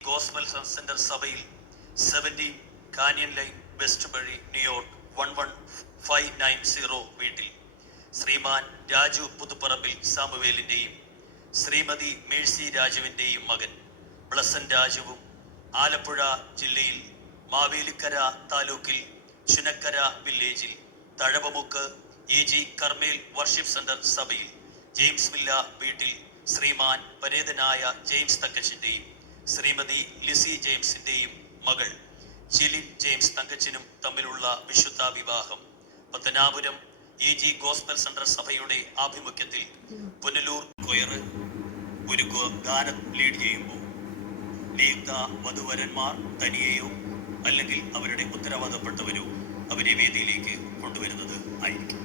Gospel centre സഭയിൽ 17 canyon line west bury New York 11590 വീട്ടിൽ ശ്രീമാൻ Raju Puthuparambil സാമുവേലിന്റെയും Shrimati Mercy രാജുവിന്റെയും മകൻ ബ്ലസൻ രാജുവും ആലപ്പുഴ ജില്ലയിൽ മാവേലിക്കര താലൂക്കിൽ ചുനക്കര വില്ലേജിൽ തഴവമുക്ക് EG കർമേൽ വർഷിപ്പ് സെന്റർ സഭയിൽ ജെയിംസ് വില്ല വീട്ടിൽ ശ്രീമാൻ പരേതനായ ജെയിംസ് തങ്കച്ചിന്റെയും ശ്രീമതി ലിസി ജെയിംസിന്റെയും മകൾ ജിലിൻ ജെയിംസ് തങ്കച്ചനും തമ്മിലുള്ള വിശുദ്ധ വിവാഹം പത്തനാപുരം EG ഗോസ്ബൽ സെന്റർ സഭയുടെ ആഭിമുഖ്യത്തിൽ പുനലൂർ കൊയർ ഒരു ഗാനം ലീഡ് ചെയ്യുമ്പോൾ നിയുക്ത വധുവരന്മാർ തനിയെയോ അല്ലെങ്കിൽ അവരുടെ ഉത്തരവാദപ്പെട്ടവരോ അവരെ വേദിയിലേക്ക് കൊണ്ടുവരുന്നത് ആയിരിക്കും.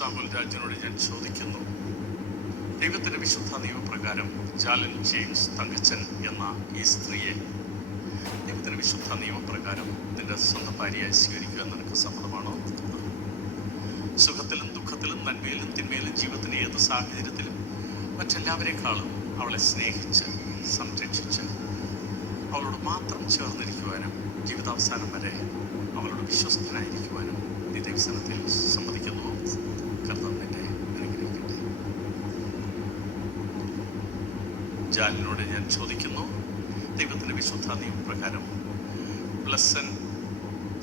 സാമുൽ രാജിനോട് ഞാൻ ചോദിക്കുന്നു, ദൈവത്തിൻ്റെ വിശുദ്ധ നിയമപ്രകാരം ജാലൻ ജെയിംസ് തങ്കച്ചൻ എന്ന ഈ സ്ത്രീയെ ദൈവത്തിൻ്റെ വിശുദ്ധ നിയമപ്രകാരം നിന്റെ സ്വന്തം ഭാര്യയായി സ്വീകരിക്കുക നിനക്ക് സമ്മതമാണോ? സുഖത്തിലും ദുഃഖത്തിലും നന്മയിലും തിന്മയിലും ജീവിതത്തിൻ്റെ ഏത് സാഹചര്യത്തിലും മറ്റെല്ലാവരെക്കാളും അവളെ സ്നേഹിച്ച് സംരക്ഷിച്ച് അവളോട് മാത്രം ചേർന്നിരിക്കുവാനും ജീവിതാവസാനം വരെ അവളോട് വിശ്വസ്തനായിരിക്കുവാനും നീ ദൈവസനത്തിൽ സമ്മതിക്കുന്നു? കർത്താവ് നിന്നെ അനുഗ്രഹിക്കട്ടെ. ജാലിനോട് ഞാൻ ചോദിക്കുന്നു, ദൈവത്തിൻ്റെ വിശുദ്ധ നിയമപ്രകാരം ബ്ലസ്സൻ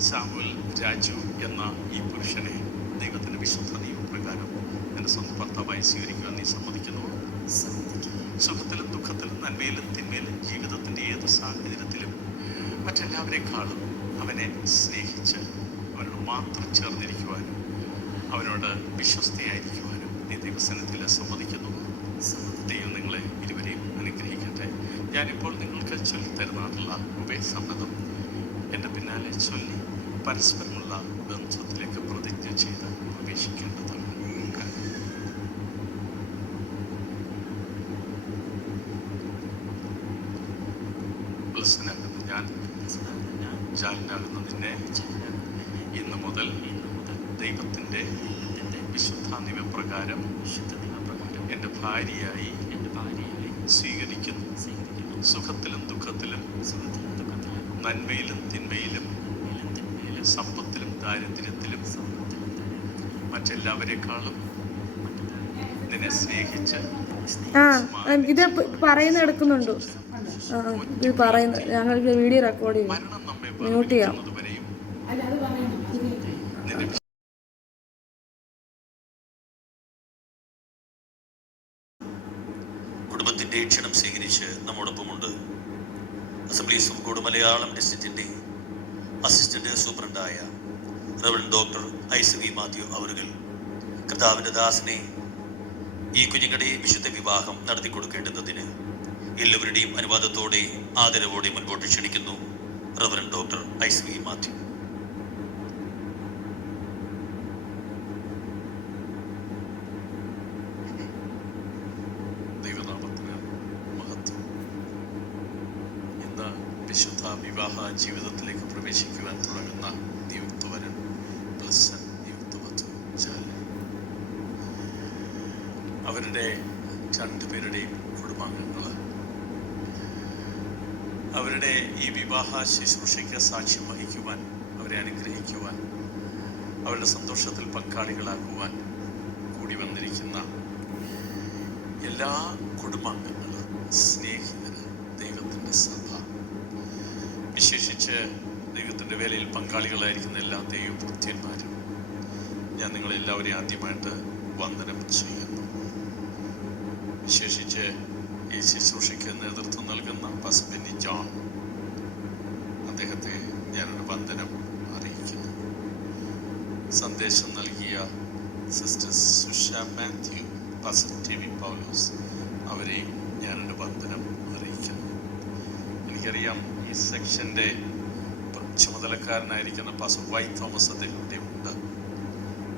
സാമുൽ രാജു എന്ന ഈ പുരുഷനെ ദൈവത്തിൻ്റെ വിശുദ്ധ നിയമപ്രകാരം എൻ്റെ സ്വന്തം ഭർത്താവായി സ്വീകരിക്കുവാൻ നീ സമ്മതിക്കുന്നു? സുഖത്തിലും ദുഃഖത്തിലും നന്മയിലും തിന്മയിലും ജീവിതത്തിൻ്റെ ഏത് സാഹചര്യത്തിലും മറ്റെല്ലാവരെക്കാളും അവനെ സ്നേഹിച്ച് അവനോട് മാത്രം ചേർന്നിരിക്കുവാനും അവനോട് വിശ്വസ്തയായിരിക്കുവാനും നീ ദൈവസനത്തിൽ സമ്മതിക്കുന്നു? ദൈവം നിങ്ങളെ ഇരുവരെയും അനുഗ്രഹിക്കട്ടെ. ഞാനിപ്പോൾ നിങ്ങൾക്ക് ചൊല്ലിത്തരുന്നതിനുള്ള ഉഭയസമ്മതം എൻ്റെ പിന്നാലെ ചൊല്ലി പരസ്പരമുള്ള ബന്ധത്തിലേക്ക് പ്രതിജ്ഞ ചെയ്ത് പ്രവേശിക്കേണ്ടതാണ്. ബ്ലസ്സനാകുന്ന ഞാൻ, ജാലിനാകുന്ന നിന്നെ ഇന്നു മുതൽ ദൈവത്തിൻ്റെ വിശുദ്ധ നിയമപ്രകാരം എൻ്റെ ഭാര്യയായി സ്വീകരിക്കുന്നു. സുഖത്തിലും ദുഃഖത്തിലും നന്മയിലും തിന്മയിലും സമ്പത്തിലും ദാരിദ്ര്യത്തിലും മറ്റെല്ലാവരെക്കാളും നിന്നെ സ്നേഹിച്ച് ഇത് പറയുന്ന എടുക്കുന്നുണ്ടോ? ഇത് പറയുന്നത് ഞങ്ങൾ വീഡിയോ റെക്കോർഡ് ചെയ്യും, മ്യൂട്ട് ചെയ്യാം. കുടുംബത്തിൻ്റെ ക്ഷണം സ്വീകരിച്ച് നമ്മോടൊപ്പമുണ്ട് അസംബ്ലീസ് ഓഫ് ഗോഡ് മലയാളം ഡിസ്ട്രിക്റ്റിൻ്റെ അസിസ്റ്റന്റ് സൂപ്രണ്ടായ റവറൻഡ് ഡോക്ടർ ഐസവി മാത്യു അവറുകൾ കർത്താവിൻ്റെ ദാസനെ ഈ കുഞ്ഞുങ്ങളുടെ വിശുദ്ധ വിവാഹം നടത്തി കൊടുക്കേണ്ടുന്നതിന് എല്ലാവരുടെയും അനുവാദത്തോടെ ആദരവോടെ മുൻപോട്ട് ക്ഷണിക്കുന്നു. റവറൻഡ് ഡോക്ടർ ഐസവി മാത്യു. ദൈവനാമത്തിന് മഹത്വം. ഇന്ന് വിശുദ്ധ വിവാഹ ജീവിതത്തിലേക്ക് പ്രവേശിക്കുവാൻ തുടങ്ങുന്ന നിയുക്തവരൻ ബ്ലസ്സൻ നിയുക്തവധു ജാലി. അവരുടെ രണ്ടുപേരുടെയും കുടുംബാംഗങ്ങൾ അവരുടെ ഈ വിവാഹ ശുശ്രൂഷയ്ക്ക് സാക്ഷ്യം വഹിക്കുവാൻ, അവരെ അനുഗ്രഹിക്കുവാൻ, അവരുടെ സന്തോഷത്തിൽ പങ്കാളികളാക്കുവാൻ കൂടി വന്നിരിക്കുന്ന എല്ലാ കുടുംബാംഗങ്ങളും, സ്നേഹിതര്, ദൈവത്തിൻ്റെ സഭ, വിശേഷിച്ച് ദൈവത്തിൻ്റെ വേലയിൽ പങ്കാളികളായിരിക്കുന്ന എല്ലാ ദൈവഭൃത്യന്മാരും, ഞാൻ നിങ്ങളെല്ലാവരെയും ആദ്യമായിട്ട് വന്ദനം ചെയ്യുന്നു. വിശേഷിച്ച് ഈ ശുശ്രൂഷയ്ക്ക് നേതൃത്വം നൽകുന്ന പാസ്റ്റർ ബെന്നി ജോൺ, അദ്ദേഹത്തെ ഞാനൊരു വന്ദനം അറിയിക്കുന്നു. സന്ദേശം നൽകിയ sister Susha Mathew, pastor T V Paulose, അവരെയും ഞാനൊരു വന്ദനം അറിയിക്കുന്നു. എനിക്കറിയാം ഈ സെക്ഷൻ്റെ ചുമതലക്കാരനായിരിക്കുന്ന പാസ്റ്റർ വൈ തോമസ് അദ്ദേഹം ഇവിടെ ഉണ്ട്.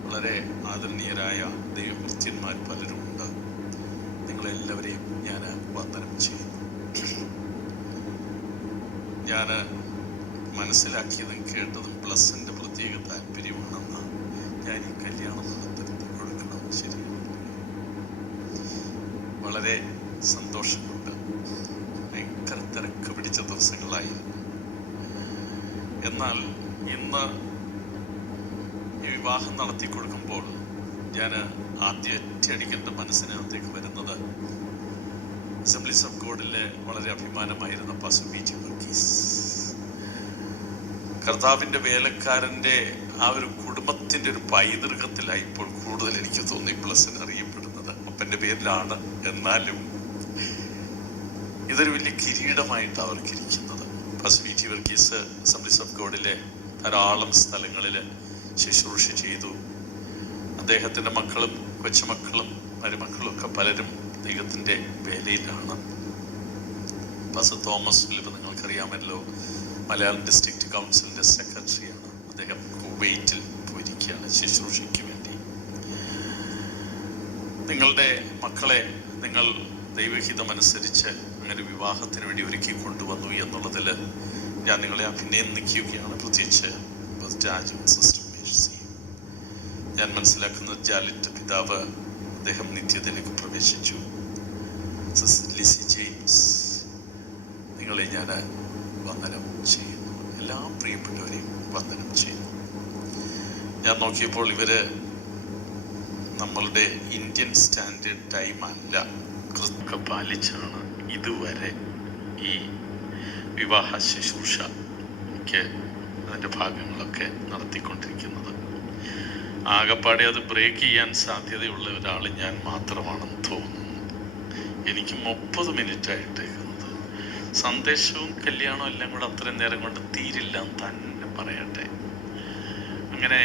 വളരെ ആദരണീയരായ ദൈവഭൃത്യന്മാർ പലരും ഉണ്ട്. നിങ്ങളെല്ലാവരെയും ഞാൻ വന്ദനം ചെയ്യുന്നു. ഞാൻ മനസ്സിലാക്കിയതും കേട്ടതും ബ്ലസ്സിൻ്റെ പ്രത്യേക താല്പര്യമാണെന്ന്. ഞാൻ ഈ കല്യാണം നടത്തി കൊടുക്കണം. ശരിയാണ്, വളരെ സന്തോഷമുണ്ട്. ഭയങ്കര തിരക്ക് പിടിച്ച ദിവസങ്ങളായിരുന്നു. എന്നാൽ ഇന്ന് ഈ വിവാഹം നടത്തി കൊടുക്കുമ്പോൾ ഞാൻ ആദ്യം ഒറ്റയടിക്കേണ്ട മനസ്സിനകത്തേക്ക് വരുന്നത് അസംബ്ലീസ് ഓഫ് ഗോഡിലെ വളരെ അഭിമാനമായിരുന്ന പാസ്റ്റർ പി.ടി. വർഗീസ്. കർത്താവിൻ്റെ വേലക്കാരൻ്റെ ആ ഒരു കുടുംബത്തിൻ്റെ ഒരു പൈതൃകത്തിലായി ഇപ്പോൾ കൂടുതൽ എനിക്ക് തോന്നി ബ്ലസ്സിന് അറിയപ്പെടുന്നത്. അപ്പൻ്റെ പേരിലാണ്, എന്നാലും ഇതൊരു വലിയ കിരീടമായിട്ട് അവർക്കിരിക്കുന്നത്. Pastor P T. Varghese assemblies of ഗോഡിലെ ധാരാളം സ്ഥലങ്ങളിൽ ശുശ്രൂഷ ചെയ്തു. അദ്ദേഹത്തിൻ്റെ മക്കളും കൊച്ചുമക്കളും മരുമക്കളും ഒക്കെ പലരും ദൈവത്തിൻ്റെ വേലയിലാണ്. പാസ്റ്റർ തോമസ് ഫിലിപ്പ് നിങ്ങൾക്കറിയാമല്ലോ, മലയാളം ഡിസ്ട്രിക്റ്റ് കൗൺസിലിൻ്റെ സെക്രട്ടറിയാണ്. അദ്ദേഹം കുവൈറ്റിൽ പോയിരിക്കുകയാണ് ശുശ്രൂഷയ്ക്ക് വേണ്ടി. നിങ്ങളുടെ മക്കളെ നിങ്ങൾ ദൈവഹിതമനുസരിച്ച് അങ്ങനെ വിവാഹത്തിന് വേണ്ടി ഒരുക്കി കൊണ്ടുവന്നു എന്നുള്ളതിൽ ഞാൻ നിങ്ങളെ അഭിനന്ദിക്കുകയാണ്. പ്രത്യേകിച്ച് രാജുവും സിസ്റ്റർ മേഴ്സിയും. ഞാൻ മനസ്സിലാക്കുന്നത് ജാലിൻ്റെ പിതാവ് അദ്ദേഹം നിത്യത്തിലേക്ക് പ്രവേശിച്ചു. സിസ്റ്റർ ലിസി ജെയിംസ്, നിങ്ങളെ ഞാൻ വന്ദനം ചെയ്യുന്നു. എല്ലാ പ്രിയപ്പെട്ടവരെയും വന്ദനം ചെയ്യുന്നു. ഞാൻ നോക്കിയപ്പോൾ ഇവര് നമ്മളുടെ ഇന്ത്യൻ സ്റ്റാൻഡേർഡ് ടൈം അല്ല, കൃത്യമൊക്കെ പാലിച്ചാണ് ഇതുവരെ ഈ വിവാഹ ശുശ്രൂഷയ്ക്ക് അതിൻ്റെ ഭാഗങ്ങളൊക്കെ നടത്തിക്കൊണ്ടിരിക്കുന്നത്. ആകപ്പാടെ അത് ബ്രേക്ക് ചെയ്യാൻ സാധ്യതയുള്ള ഒരാൾ ഞാൻ മാത്രമാണെന്ന് തോന്നുന്നു. എനിക്ക് 30 മിനിറ്റ് ആയിട്ടേക്കുന്നത്. സന്ദേശവും കല്യാണവും എല്ലാം കൂടെ അത്രയും നേരം കൊണ്ട് തീരില്ല എന്ന് തന്നെ പറയട്ടെ. അങ്ങനെ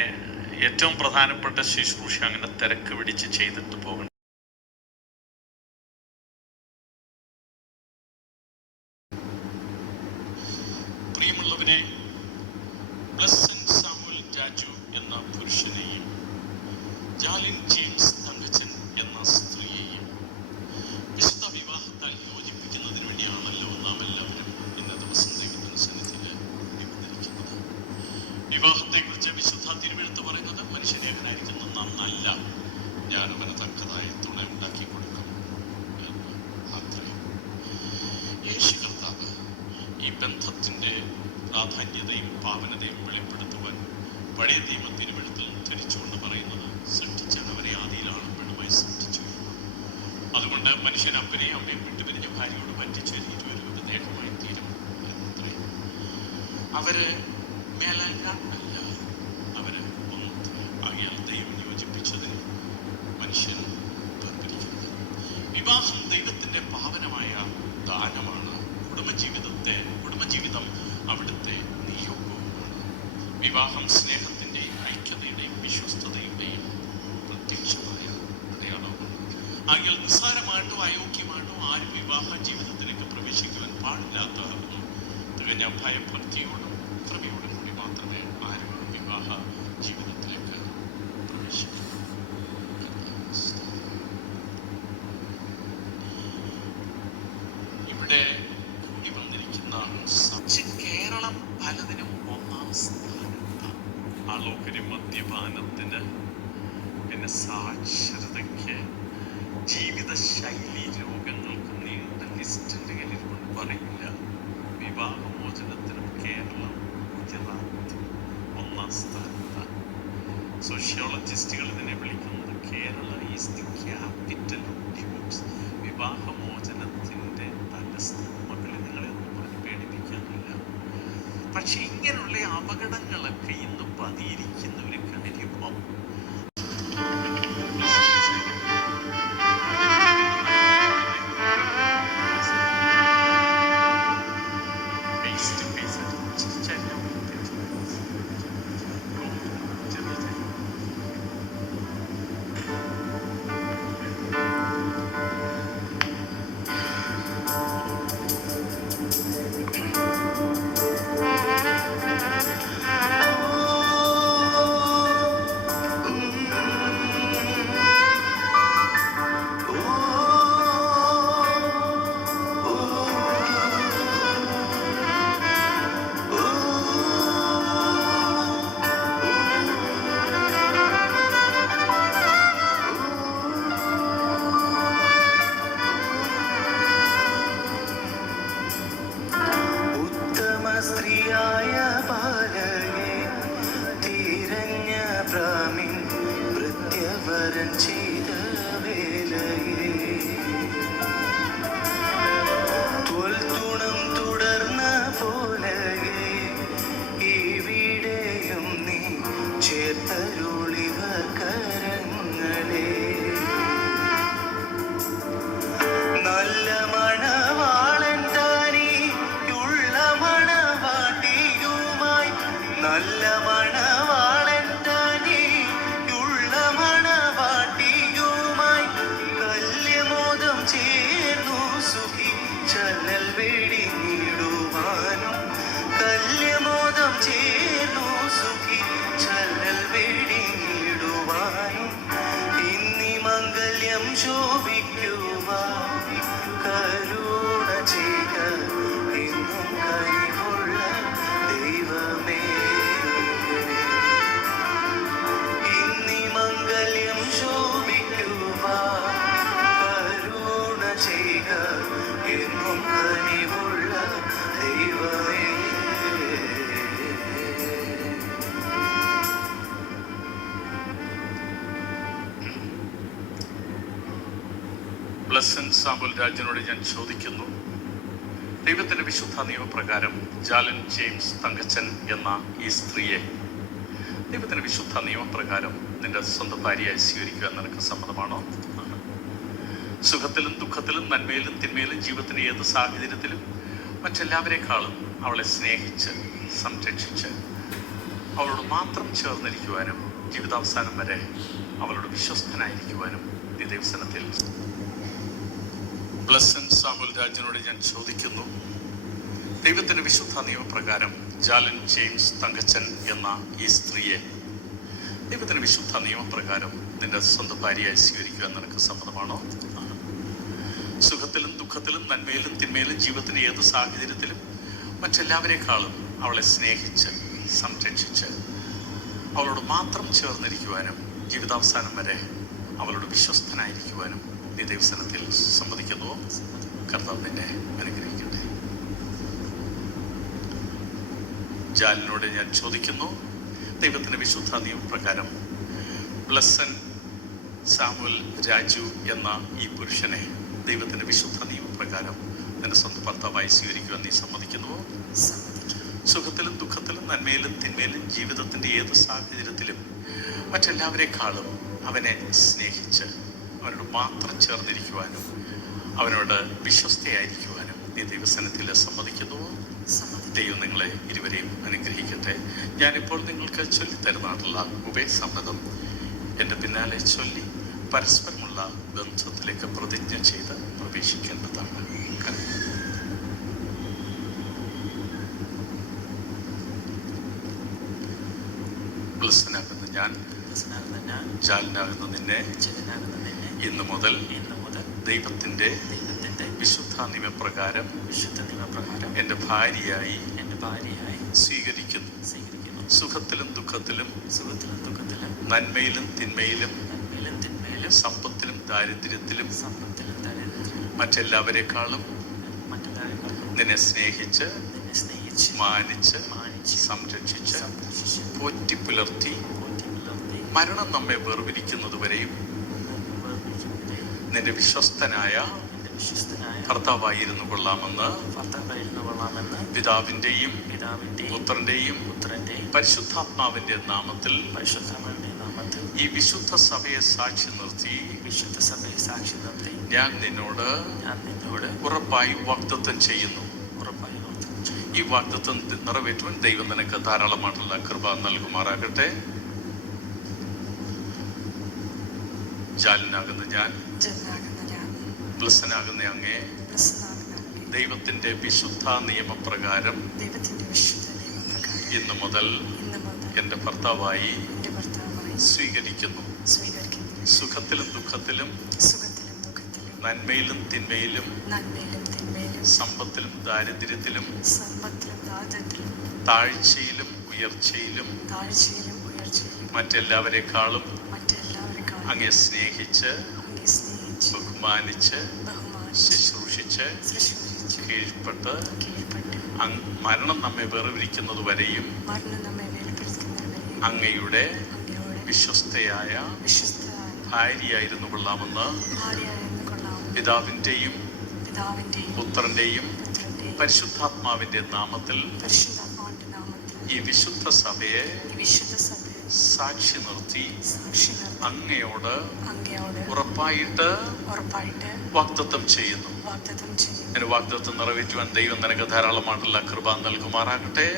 ഏറ്റവും പ്രധാനപ്പെട്ട ശുശ്രൂഷ അങ്ങനെ തിരക്ക് പിടിച്ച് ചെയ്തിട്ട് പോകണം. പ്രിയമുള്ളവരെ, ബ്ലെസ്സഡ് സാമുവൽ രാജു എന്ന പുരുഷനെയും ജാലിൻ ജെയിംസ് തങ്കച്ചൻ എന്ന സ്ത്രീയെയും വിശുദ്ധ വിവാഹത്താൽ യോജിപ്പിക്കുന്നതിന് വേണ്ടിയാണല്ലോ നാം എല്ലാവരും ഇന്ന ദിവസം ദൈവത്തിന്റെ സന്നിധിയിൽ വന്നിരിക്കുന്നത്. വിവാഹത്തെക്കുറിച്ച് വിശുദ്ധ തിരുവെഴുത്ത് പറയുന്നത് മനുഷ്യനെ അവനായിരിക്കുന്ന നന്നല്ല, ഞാൻ അവന് തക്കതായ തുണ ഉണ്ടാക്കി കൊടുക്കും എന്ന് അത്രയും. യേശു കർത്താവ് ഈ ബന്ധത്തിന്റെ പ്രാധാന്യതയും പാവനതയും വെളിപ്പെടുത്തുവാൻ പഴയ നിയമ തിരുവെഴുത്തിൽ ധരിച്ചുകൊണ്ട് പറയുന്നത്, സൃഷ്ടിച്ചാണ് അവരെ ആദിയിലാണ് പെണ്ണുമായി സൃഷ്ടിച്ചു. അതുകൊണ്ട് മനുഷ്യൻ അപ്പനെയും അമ്മയും വിട്ടുപിരിഞ്ഞ ഭാര്യയോട് പറ്റിച്ചേരിയിട്ട് ഒരു ദേഹമായി തീരും എന്നത്രേ. അവര് മേലല്ല, അവര് ഒന്നത്രേ. ആകയാൽ ദൈവം യോജിപ്പിച്ചതിൽ മനുഷ്യൻ വേർപിരിക്കുന്നത്. വിവാഹം ദൈവത്തിന്റെ പാവനമായ ദാനമാണ്. കുടുംബജീവിതം അവിടുത്തെ നിയോഗവുമാണ്. വിവാഹം സ്നേഹത്തിന്റെയും ഐക്യതയുടെയും വിശ്വസ്തതയുടെയും പ്രത്യക്ഷമായ അടയാളമാണ്. ആകയാൽ നിസ്സാരമായിട്ടോ അയോഗ്യമായിട്ടോ ആരും വിവാഹ ജീവിതത്തിലേക്ക് പ്രവേശിക്കുവാൻ പാടില്ലാത്ത തികഞ്ഞ ഭയഭക്തിയോടും കൃപയോടും കൂടി മാത്രമേ ആരും വിവാഹ ജീവിതത്തിലേക്ക് പ്രവേശിക്കൂ. ഇവിടെ കൂടി വന്നിരിക്കുന്ന കേരളം പലതിനും 1-ാം സ്ഥാനത്ത്. ആളോഹരി മദ്യപാനത്തിന്, പിന്നെ സാക്ഷരതയ്ക്ക്, ജീവിതശൈലി രോഗങ്ങൾക്ക് നീണ്ട ലിസ്റ്റിൻ്റെ കയ്യിൽ കൊണ്ട് പറയില്ല. വിവാഹമോചനത്തിനും കേരളം ഗുജറാത്ത് 1-ാം സ്ഥാനത്ത്. സോഷ്യോളജിസ്റ്റുകൾ ഇതിനെ വിളിക്കുന്നത് Kerala is the capital of divorce. വിവാഹമോചനത്തിൻ്റെ തലസ്ഥാനം. മക്കളെ, നിങ്ങളെ ഒന്നും പറഞ്ഞ് പേടിപ്പിക്കാനില്ല. പക്ഷെ ഇങ്ങനെയുള്ള അപകടങ്ങളൊക്കെ ഇന്ന് പതിയിരിക്കുന്ന ഒരു കാര്യം നല്ല മണവാളൻ താനിയുള്ള മണവാട്ടിയുമായി ശോഭിക്കുവാൻ കരുണ ചെയ്യുക എന്നും കനിവുള്ള ദൈവമേ. ഇന്നീ മംഗല്യം ശോഭിക്കുവാൻ കരുണ ചെയ്യുക എന്നും കനിവുള്ള ദൈവമേ. ബ്ലസ്സൻ സാമുൽ രാജനോട് ഞാൻ ചോദിക്കുന്നു, ദൈവത്തിൻ്റെ വിശുദ്ധ നിയമപ്രകാരം ജാലൻ ജെയിംസ് തങ്കച്ചൻ എന്ന ഈ സ്ത്രീയെ ദൈവത്തിൻ്റെ വിശുദ്ധ നിയമപ്രകാരം നിന്റെ സ്വന്തം ഭാര്യയായി സ്വീകരിക്കുക നിനക്ക് സമ്മതമാണോ? സുഖത്തിലും ദുഃഖത്തിലും നന്മയിലും തിന്മയിലും ജീവിതത്തിൻ്റെ ഏത് സാഹചര്യത്തിലും മറ്റെല്ലാവരെക്കാളും അവളെ സ്നേഹിച്ച് സംരക്ഷിച്ച് അവളോട് മാത്രം ചേർന്നിരിക്കുവാനും ജീവിതാവസാനം വരെ അവളോട് വിശ്വസ്തനായിരിക്കുവാനും ഈ ദൈവസനത്തിൽ ബ്ലസ്സൻ സാമുൽ രാജനോട് ഞാൻ ചോദിക്കുന്നു, ദൈവത്തിൻ്റെ വിശുദ്ധ നിയമപ്രകാരം ജാലൻ ജെയിംസ് തങ്കച്ചൻ എന്ന ഈ സ്ത്രീയെ ദൈവത്തിൻ്റെ വിശുദ്ധ നിയമപ്രകാരം നിന്റെ സ്വന്തം ഭാര്യയായി സ്വീകരിക്കുക നിനക്ക് സമ്മതമാണോ? സുഖത്തിലും ദുഃഖത്തിലും നന്മയിലും തിന്മയിലും ജീവിതത്തിൻ്റെ ഏത് സാഹചര്യത്തിലും മറ്റെല്ലാവരെക്കാളും അവളെ സ്നേഹിച്ച് സംരക്ഷിച്ച് അവളോട് മാത്രം ചേർന്നിരിക്കുവാനും ജീവിതാവസാനം വരെ അവളോട് വിശ്വസ്തനായിരിക്കുവാനും ഈ ദൈവസനത്തിൽ സമ്മതിക്കുന്നുവോ? കർത്താവ് നിന്നെ അനുഗ്രഹിക്കട്ടെ. ജാലിനോട് ഞാൻ ചോദിക്കുന്നു, ദൈവത്തിൻ്റെ വിശുദ്ധ നിയമപ്രകാരം ബ്ലസ്സൻ സാമുൽ രാജു എന്ന ഈ പുരുഷനെ ദൈവത്തിൻ്റെ വിശുദ്ധ നിയമപ്രകാരം നിന്റെ സ്വന്തം ഭർത്താവായി സ്വീകരിക്കുവാൻ നീ സമ്മതിക്കുന്നുവോ? സുഖത്തിലും ദുഃഖത്തിലും നന്മയിലും തിന്മയിലും ജീവിതത്തിൻ്റെ ഏത് സാഹചര്യത്തിലും മറ്റെല്ലാവരെക്കാളും അവനെ സ്നേഹിച്ച് അവനോട് മാത്രം ചേർന്നിരിക്കുവാനും അവനോട് വിശ്വസ്തയായിരിക്കുവാനും നീ ദൈവസനത്തിൽ സമ്മതിക്കുന്നുവോ? ദൈവം നിങ്ങളെ ഇരുവരെയും അനുഗ്രഹിക്കട്ടെ. ഞാനിപ്പോൾ നിങ്ങൾക്ക് ചൊല്ലിത്തരുന്നതായിട്ടുള്ള ഉഭയസമ്മതം എൻ്റെ പിന്നാലെ ചൊല്ലി പരസ്പരമുള്ള ബന്ധത്തിലേക്ക് പ്രതിജ്ഞ ചെയ്ത് പ്രവേശിക്കേണ്ടതാണ്. ബ്ലസ്സനാകുന്ന ഞാൻ, ജാലനാകുന്ന നിന്നെ ഇന്ന് മുതൽ ദൈവത്തിൻ്റെ വിശുദ്ധ നിയമപ്രകാരം എൻ്റെ ഭാര്യയായി സ്വീകരിക്കുന്നു. സുഖത്തിലും ദുഃഖത്തിലും നന്മയിലും തിന്മയിലും സമ്പത്തിലും ദാരിദ്ര്യത്തിലും മറ്റെല്ലാവരെക്കാളും നിന്നെ സ്നേഹിച്ച് മാനിച്ച് സംരക്ഷിച്ച് പോറ്റി പുലർത്തി മരണം നമ്മെ വേർപിരിക്കുന്നതുവരെയും നിന്റെ വിശ്വസ്തനായ ഭർത്താവായിരുന്നു കൊള്ളാമെന്ന് പിതാവിൻ്റെയും പുത്രൻ്റെയും പരിശുദ്ധാത്മാവിൻ്റെ നാമത്തിൽ ഈ വിശുദ്ധ സഭയെ സാക്ഷി നിർത്തി ഞാൻ നിന്നോട് ഉറപ്പായി വാഗ്ദത്തം ചെയ്യുന്നു. ഈ വാഗ്ദത്തം നിറവേറ്റുവാൻ ദൈവം നിനക്ക് ധാരാളമായിട്ടുള്ള കൃപ നൽകുമാറാകട്ടെ. ജാലനാകുന്ന ഞാൻ, ബ്ലസ്സനാകുന്ന അങ്ങേ ദൈവത്തിൻ്റെ വിശുദ്ധ നിയമപ്രകാരം ഇന്നു മുതൽ എൻ്റെ ഭർത്താവായി സ്വീകരിക്കുന്നു. സുഖത്തിലും ദുഃഖത്തിലും നന്മയിലും തിന്മയിലും സമ്പത്തിലും ദാരിദ്ര്യത്തിലും താഴ്ചയിലും ഉയർച്ചയിലും മറ്റെല്ലാവരെക്കാളും അങ്ങേ സ്നേഹിച്ച് ബഹുമാനിച്ച് ശുശ്രൂഷിച്ച് കീഴ്പ്പെട്ട് മരണം നമ്മെ വേർപിരിക്കുന്നത് വരെയും അങ്ങയുടെ വിശ്വസ്തയായ ഭാര്യയായിരുന്നു കൊള്ളാമെന്ന് പിതാവിൻ്റെയും പുത്രൻ്റെയും പരിശുദ്ധാത്മാവിൻ്റെ നാമത്തിൽ ഈ വിശുദ്ധ സഭയെ സാക്ഷി നിർത്തി അങ്ങയോട് ഉറപ്പായിട്ട് വാഗ്ദത്തം ചെയ്യുന്നു. എന്റെ വാഗ്ദത്തം നിറവേറ്റുവാൻ ദൈവം നിനക്ക് ധാരാളമായിട്ടുള്ള കൃപ നൽകുമാറാകട്ടെ.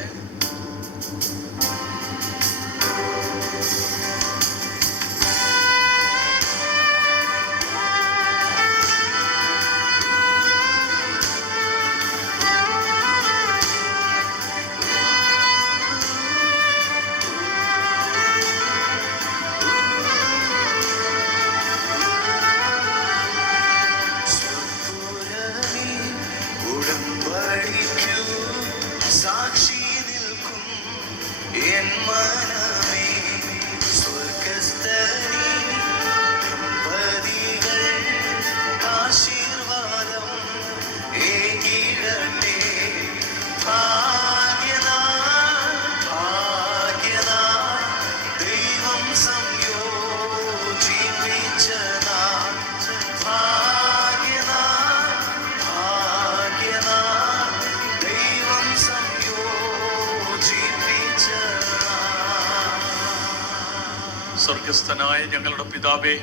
സ്വർഗസ്ഥനായ ഞങ്ങളുടെ പിതാവേ,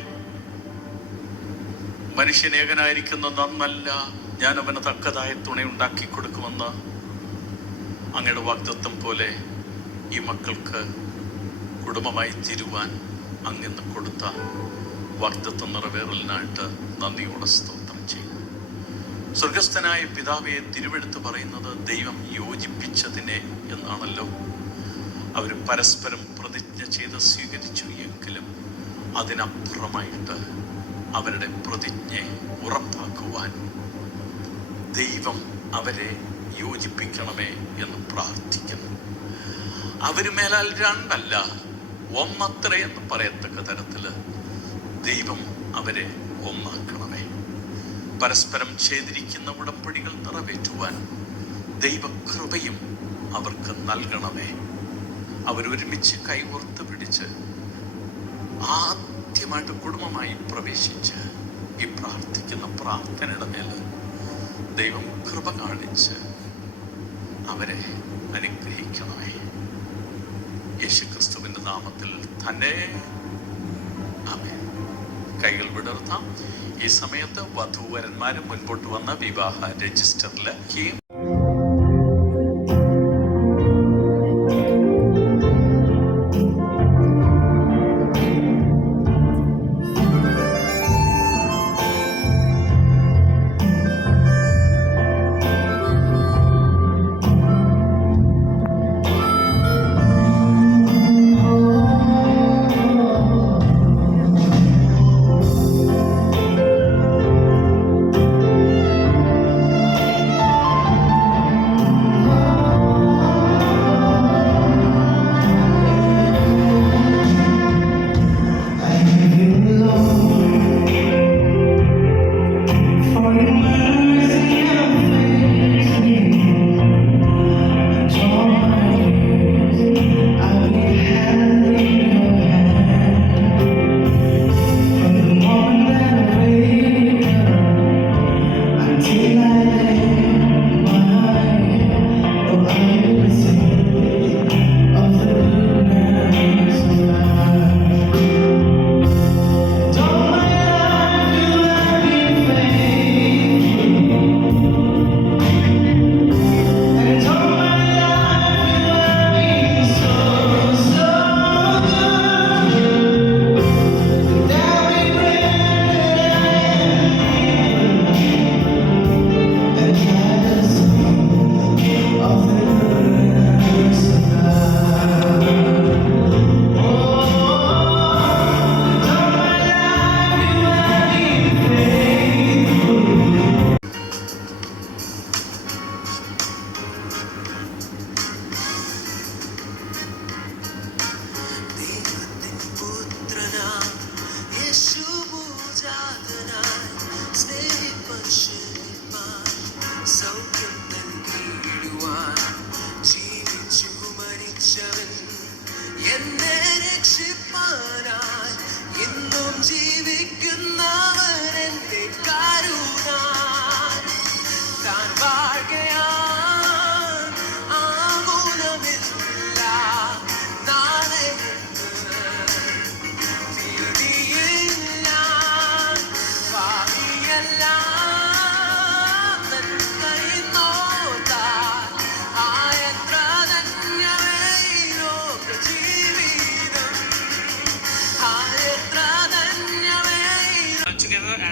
മനുഷ്യനേകനായിരിക്കുന്ന നന്നല്ല, ഞാൻ അവന് തക്കതായ തുണയുണ്ടാക്കി കൊടുക്കുമെന്ന് അങ്ങയുടെ വാഗ്ദത്തം പോലെ ഈ മക്കൾക്ക് കുടുംബമായി തീരുവാൻ അങ്ങിന്ന് കൊടുത്ത വാഗ്ദത്തം നിറവേറലിനായിട്ട് നന്ദിയോടെ സ്തോത്രം ചെയ്യുന്നു. സ്വർഗസ്ഥനായ പിതാവെ, തിരുവെടുത്ത് പറയുന്നത് ദൈവം യോജിപ്പിച്ചതിനെ എന്നാണല്ലോ. അവർ പരസ്പരം പ്രതിജ്ഞ ചെയ്ത് സ്വീകരിച്ചു എങ്കിലും അതിനപ്പുറമായിട്ട് അവരുടെ പ്രതിജ്ഞയെ ഉറപ്പാക്കുവാൻ ദൈവം അവരെ യോജിപ്പിക്കണമേ എന്ന് പ്രാർത്ഥിക്കുന്നു. അവര് മേലാൽ രണ്ടല്ല ഒന്നത്ര എന്ന് പറയത്തക്ക തരത്തിൽ ദൈവം അവരെ ഒന്നാക്കണമേ. പരസ്പരം ചെയ്തിരിക്കുന്ന ഉടമ്പടികൾ നിറവേറ്റുവാൻ ദൈവകൃപയും അവർക്ക് നൽകണമേ. അവരൊരുമിച്ച് കൈകോർത്ത് പിടിച്ച് ആദ്യമായിട്ട് കുടുംബമായി പ്രവേശിച്ച് ഈ പ്രാർത്ഥിക്കുന്ന പ്രാർത്ഥനയുടെ മേൽ ദൈവം കൃപ കാണിച്ച് അവരെ അനുഗ്രഹിക്കണമേ. യേശുക്രിസ്തുവിന്റെ നാമത്തിൽ തന്നെ ആമേൻ. കൈകൾ വിടർത്താം. ഈ സമയത്ത് വധൂവരന്മാര് മുൻപോട്ട് വന്ന വിവാഹ രജിസ്റ്ററിലേക്ക്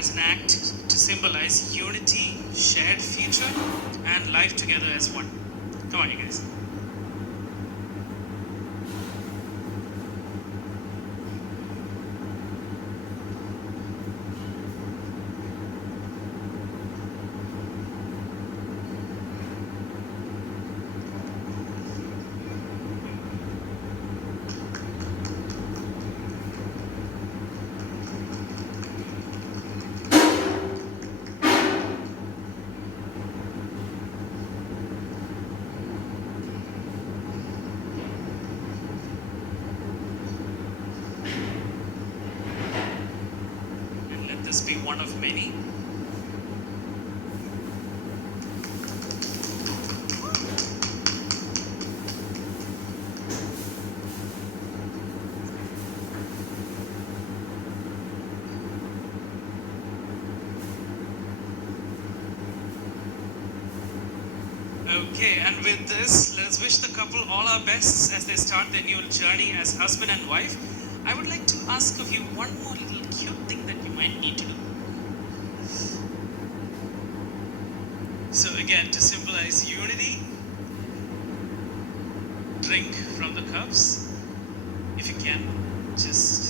as an act to symbolize unity, shared future, and life together as one. Come on, you guys. This be one of many. Okay, and with this, let us wish the couple all our best as they start their new journey as husband and wife. I would like to ask of you one more little cute thing that you might need to do. So again, to symbolize unity, drink from the cups. If you can, just